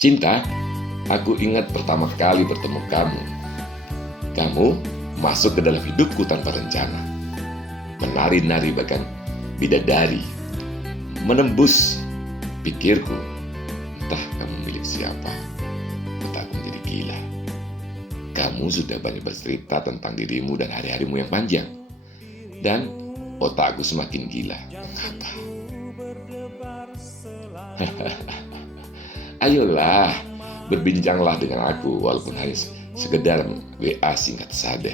Cinta, aku ingat pertama kali bertemu kamu. Kamu masuk ke dalam hidupku tanpa rencana, menari-nari bagaikan bidadari, menembus pikirku. Entah kamu milik siapa, otakku menjadi gila. Kamu sudah banyak bercerita tentang dirimu dan hari-harimu yang panjang, dan otakku semakin gila. Mengapa? Ayolah, berbincanglah dengan aku walaupun hanya sekedar WA singkat saja.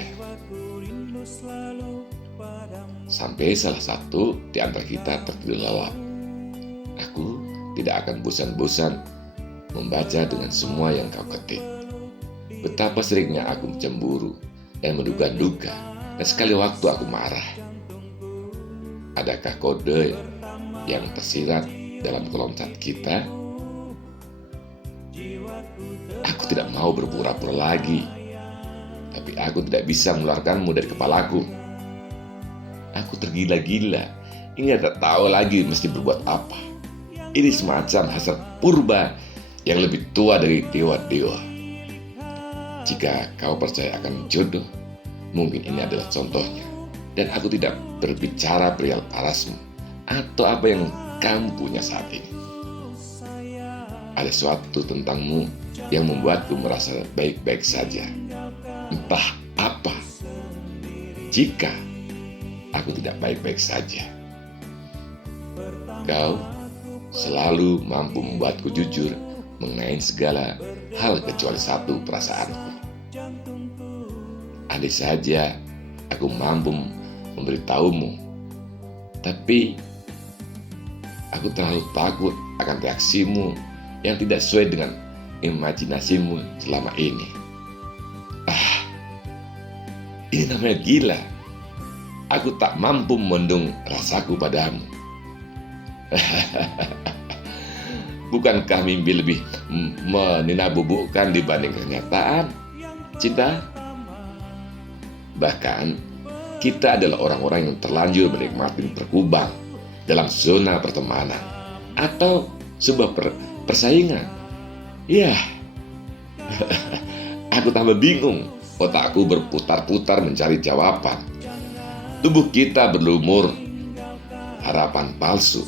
Sampai salah satu di antara kita tertidur lelap. Aku tidak akan bosan-bosan membaca dengan semua yang kau ketik. Betapa seringnya aku cemburu dan menduga-duga, dan sekali waktu aku marah. Adakah kode yang tersirat dalam kolom chat kita? Aku tidak mau berpura-pura lagi, tapi aku tidak bisa mengeluarkanmu dari kepalaku. Aku tergila-gila, hingga tak tahu lagi mesti berbuat apa. Ini semacam hasrat purba yang lebih tua dari dewa-dewa. Jika kau percaya akan jodoh, mungkin ini adalah contohnya. Dan aku tidak berbicara perihal parasmu atau apa yang kamu punya saat ini. Ada sesuatu tentangmu yang membuatku merasa baik-baik saja. Entah apa. Jika aku tidak baik-baik saja, kau selalu mampu membuatku jujur mengenai segala hal kecuali satu, perasaanku. Andai saja aku mampu memberitahumu, tapi aku terlalu takut akan reaksimu yang tidak sesuai dengan imajinasimu selama ini. Ini namanya gila. Aku tak mampu membendung rasaku padamu. Bukankah mimpi lebih meninabobokan dibanding kenyataan, cinta? Bahkan kita adalah orang-orang yang terlanjur menikmati berkubang dalam zona pertemanan atau sebuah persaingan. Ya, aku tambah bingung. Otakku berputar-putar mencari jawaban. Tubuh kita berlumur harapan palsu.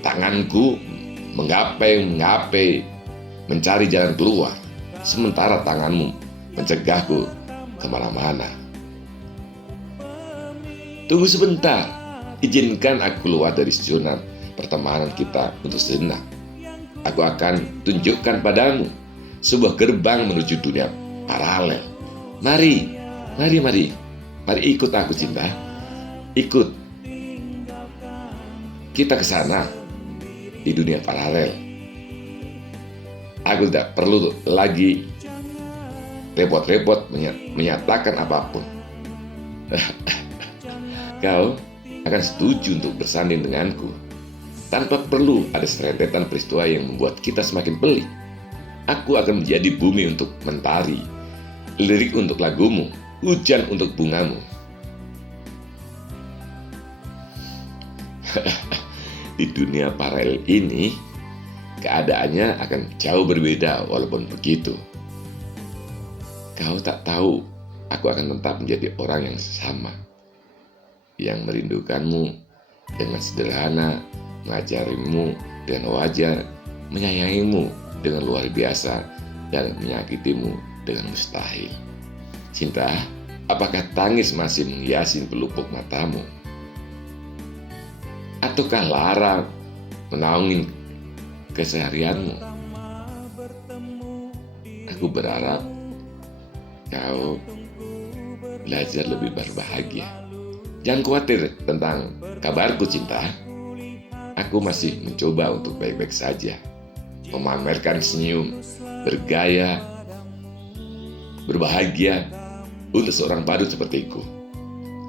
Tanganku menggapai mencari jalan keluar, sementara tanganmu mencegahku kemana-mana. Tunggu sebentar, izinkan aku keluar dari zona pertemanan kita untuk sejenak. Aku akan tunjukkan padamu sebuah gerbang menuju dunia paralel. Mari ikut aku, cinta. Ikut. Kita ke sana di dunia paralel. Aku tidak perlu lagi repot-repot menyatakan apapun. Kau akan setuju untuk bersanding denganku tanpa perlu ada serentetan peristiwa yang membuat kita semakin pelik. Aku akan menjadi bumi untuk mentari, lirik untuk lagumu, hujan untuk bungamu. Di dunia paralel ini, keadaannya akan jauh berbeda. Walaupun begitu, kau tak tahu, aku akan tetap menjadi orang yang sama, yang merindukanmu dengan sederhana, mengajarimu dengan wajar, menyayangimu dengan luar biasa, dan menyakitimu dengan mustahil. Cinta, apakah tangis masih menghiasi pelupuk matamu? Ataukah lara menaungi keseharianmu? Aku berharap kau belajar lebih berbahagia. Jangan khawatir tentang kabarku, cinta. Aku masih mencoba untuk baik-baik saja. Memamerkan senyum, bergaya, berbahagia untuk seorang badut sepertiku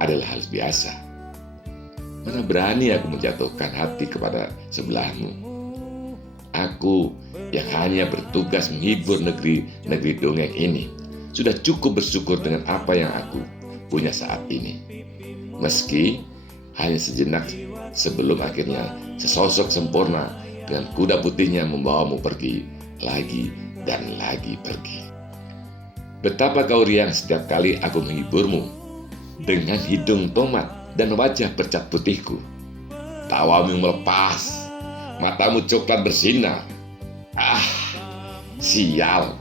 adalah hal biasa. Mana berani aku menjatuhkan hati kepada sebelahmu. Aku yang hanya bertugas menghibur negeri dongeng ini sudah cukup bersyukur dengan apa yang aku punya saat ini. Meski hanya sejenak sebelum akhirnya sesosok sempurna dengan kuda putihnya membawamu pergi lagi dan lagi pergi. Betapa kau riang setiap kali aku menghiburmu dengan hidung tomat dan wajah bercat putihku. Tawamu melepas, matamu coklat bersinar. Ah, sial.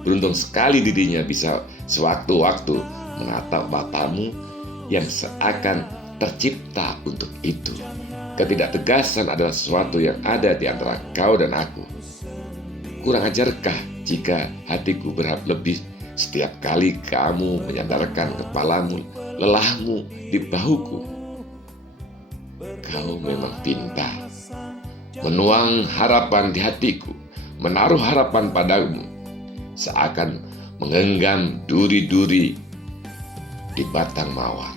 Beruntung sekali dirinya bisa sewaktu-waktu menatap matamu yang seakan tercipta untuk itu. Ketidaktegasan adalah sesuatu yang ada di antara kau dan aku. Kurang ajarkah jika hatiku berharap lebih setiap kali kamu menyandarkan kepalamu, lelahmu di bahuku? Kau memang pintar, menuang harapan di hatiku, menaruh harapan padamu, seakan menggenggam duri-duri di batang mawar,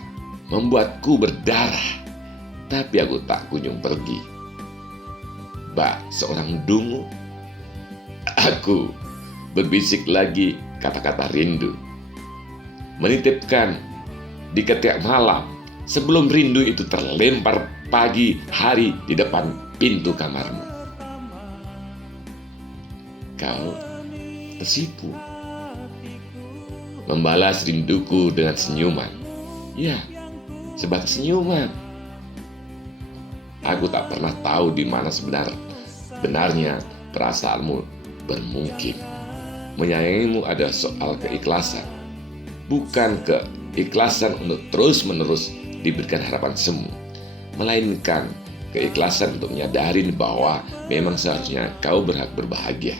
membuatku berdarah, tapi aku tak kunjung pergi. Bak seorang dungu, aku berbisik lagi kata-kata rindu, menitipkan di ketiak malam sebelum rindu itu terlempar pagi hari di depan pintu kamarmu. Kau tersipu, membalas rinduku dengan senyuman. Ya, sebatas senyuman. Aku tak pernah tahu di mana benarnya perasaanmu bermukim. Menyayangimu adalah soal keikhlasan, bukan keikhlasan untuk terus-menerus diberikan harapan semu, melainkan keikhlasan untuk menyadari bahwa memang seharusnya kau berhak berbahagia.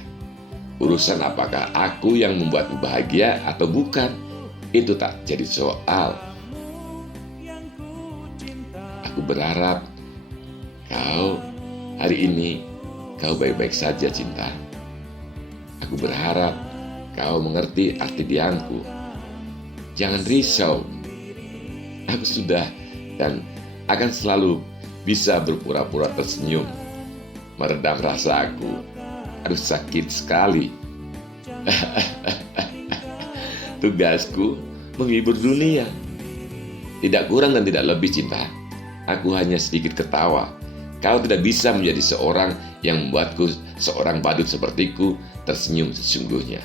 Urusan apakah aku yang membuatmu bahagia atau bukan, itu tak jadi soal. Aku berharap hari ini kau baik-baik saja, cinta. Aku berharap kau mengerti arti diamku. Jangan risau. Aku sudah dan akan selalu bisa berpura-pura tersenyum, meredam rasa aku. Aduh, sakit sekali. Tugasku menghibur dunia. Tidak kurang dan tidak lebih, cinta. Aku hanya sedikit ketawa. Kau tidak bisa menjadi seorang yang membuatku, seorang badut sepertiku, tersenyum sesungguhnya.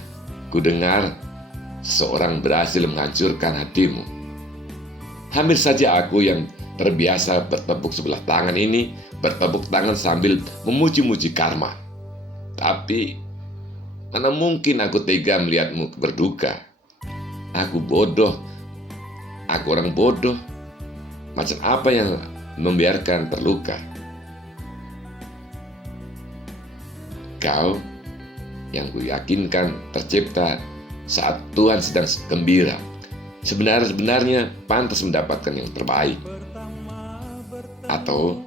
Ku dengar seseorang berhasil menghancurkan hatimu. Hampir saja aku yang terbiasa bertepuk sebelah tangan ini bertepuk tangan sambil memuji-muji karma. Tapi mana mungkin aku tega melihatmu berduka. Aku bodoh. Aku orang bodoh. Macam apa yang membiarkan terluka? Kau yang kuyakinkan tercipta saat Tuhan sedang gembira, sebenarnya pantas mendapatkan yang terbaik. Atau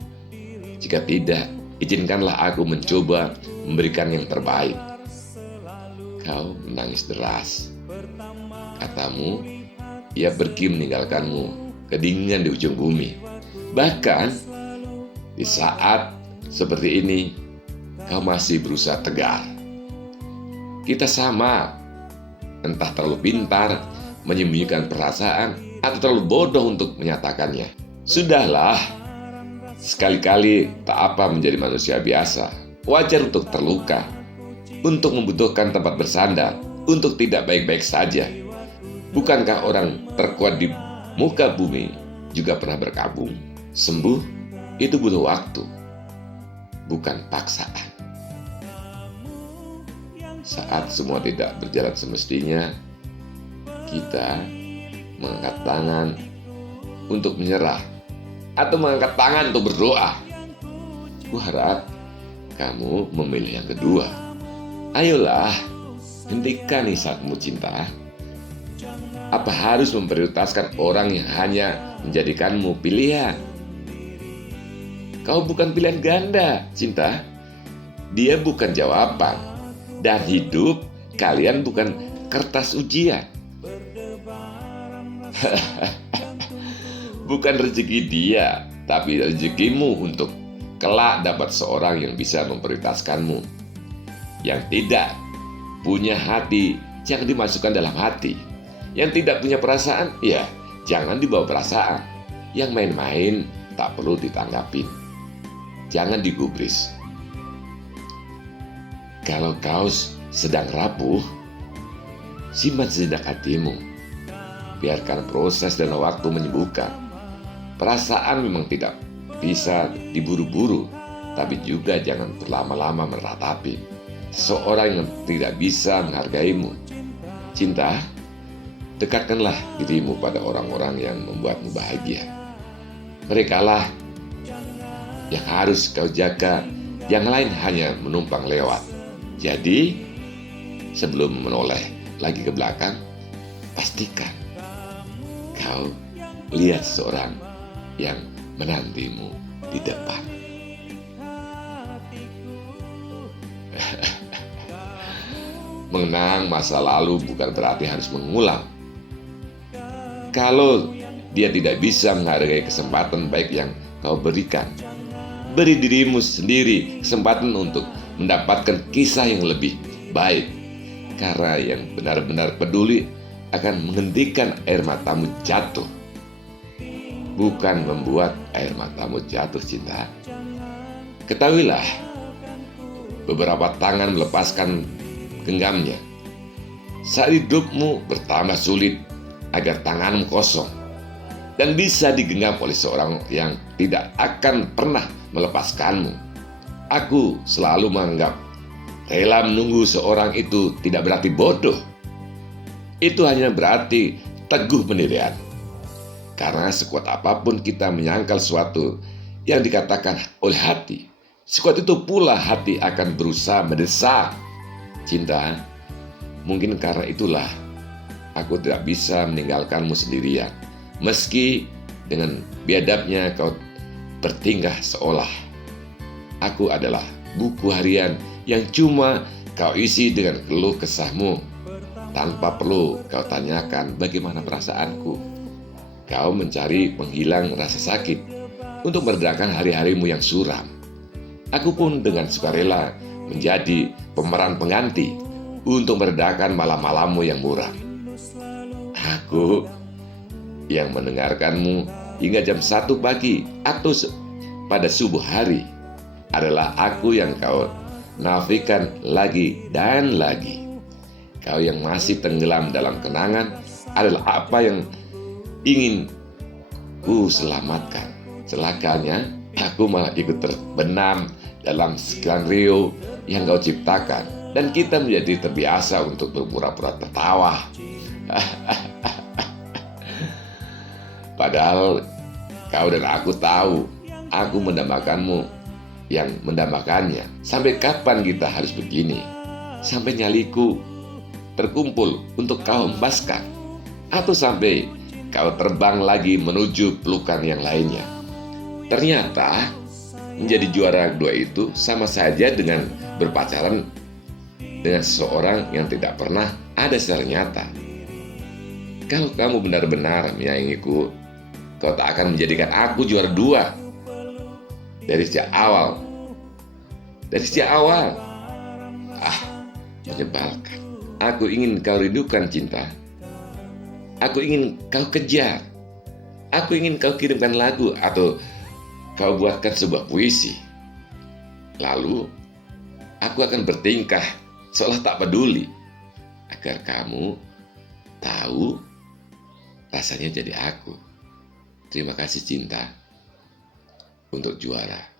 jika tidak, izinkanlah aku mencoba memberikan yang terbaik. Kau menangis deras. Katamu, ia pergi meninggalkanmu kedinginan di ujung bumi. Bahkan di saat seperti ini, kau masih berusaha tegar. Kita sama, entah terlalu pintar menyembunyikan perasaan atau terlalu bodoh untuk menyatakannya. Sudahlah, sekali-kali tak apa menjadi manusia biasa. Wajar untuk terluka, untuk membutuhkan tempat bersandar, untuk tidak baik-baik saja. Bukankah orang terkuat di muka bumi juga pernah berkabung? Sembuh itu butuh waktu, bukan paksaan. Saat semua tidak berjalan semestinya, kita mengangkat tangan untuk menyerah atau mengangkat tangan untuk berdoa. Ku harap kamu memilih yang kedua. Ayolah, hentikan hisapmu, cinta. Apa harus memprioritaskan orang yang hanya menjadikanmu pilihan? Kau bukan pilihan ganda, cinta. Dia bukan jawaban. Dan hidup kalian bukan kertas ujian. Bukan rezeki dia, tapi rezekimu untuk kelak dapat seorang yang bisa memprioritaskanmu. Yang tidak punya hati, jangan dimasukkan dalam hati. Yang tidak punya perasaan, ya jangan dibawa perasaan. Yang main-main tak perlu ditanggapin. Jangan digubris. Kalau kau sedang rapuh, simpan sejenak hatimu. Biarkan proses dan waktu menyembuhkan. Perasaan memang tidak bisa diburu-buru, tapi juga jangan berlama-lama meratapi seseorang yang tidak bisa menghargaimu. Cinta, dekatkanlah dirimu pada orang-orang yang membuatmu bahagia. Merekalah yang harus kau jaga, yang lain hanya menumpang lewat. Jadi, sebelum menoleh lagi ke belakang, pastikan kau lihat seorang yang menantimu di depan. Mengenang masa lalu bukan berarti harus mengulang. Kalau dia tidak bisa menghargai kesempatan baik yang kau berikan, beri dirimu sendiri kesempatan untuk mendapatkan kisah yang lebih baik. Karena yang benar-benar peduli akan menghentikan air matamu jatuh, bukan membuat air matamu jatuh, cinta. Ketahuilah, beberapa tangan melepaskan genggamnya. Saat hidupmu bertambah sulit agar tanganmu kosong dan bisa digenggam oleh seorang yang tidak akan pernah melepaskanmu. Aku selalu menganggap rela menunggu seorang itu tidak berarti bodoh. Itu hanya berarti teguh pendirian. Karena sekuat apapun kita menyangkal sesuatu yang dikatakan oleh hati, sekuat itu pula hati akan berusaha mendesak. Cinta, mungkin karena itulah aku tidak bisa meninggalkanmu sendirian. Meski dengan biadabnya kau bertingkah seolah aku adalah buku harian yang cuma kau isi dengan keluh kesahmu, tanpa perlu kau tanyakan bagaimana perasaanku. Kau mencari penghilang rasa sakit untuk meredakan hari-harimu yang suram. Aku pun dengan sukarela menjadi pemeran pengganti untuk meredakan malam-malammu yang muram. Aku yang mendengarkanmu hingga jam 1 pagi atau pada subuh hari adalah aku yang kau nafikan lagi dan lagi. Kau yang masih tenggelam dalam kenangan adalah apa yang ingin ku selamatkan. Celakanya, aku malah ikut terbenam dalam skenario yang kau ciptakan, dan kita menjadi terbiasa untuk berpura-pura tertawa. Padahal kau dan aku tahu, aku mendambakanmu yang mendambakannya. Sampai kapan kita harus begini? Sampai nyaliku terkumpul untuk kau hembaskan, atau sampai kau terbang lagi menuju pelukan yang lainnya. Ternyata menjadi juara kedua itu sama saja dengan berpacaran dengan seseorang yang tidak pernah ada secara nyata. Kalau kamu benar-benar menyayangiku, kau tak akan menjadikan aku juara dua dari sejak awal. Dari sejak awal. Menyebalkan. Aku ingin kau rindukan, cinta. Aku ingin kau kejar. Aku ingin kau kirimkan lagu atau kau buatkan sebuah puisi. Lalu aku akan bertingkah seolah tak peduli, agar kamu tahu rasanya jadi aku. Terima kasih, cinta, untuk juara.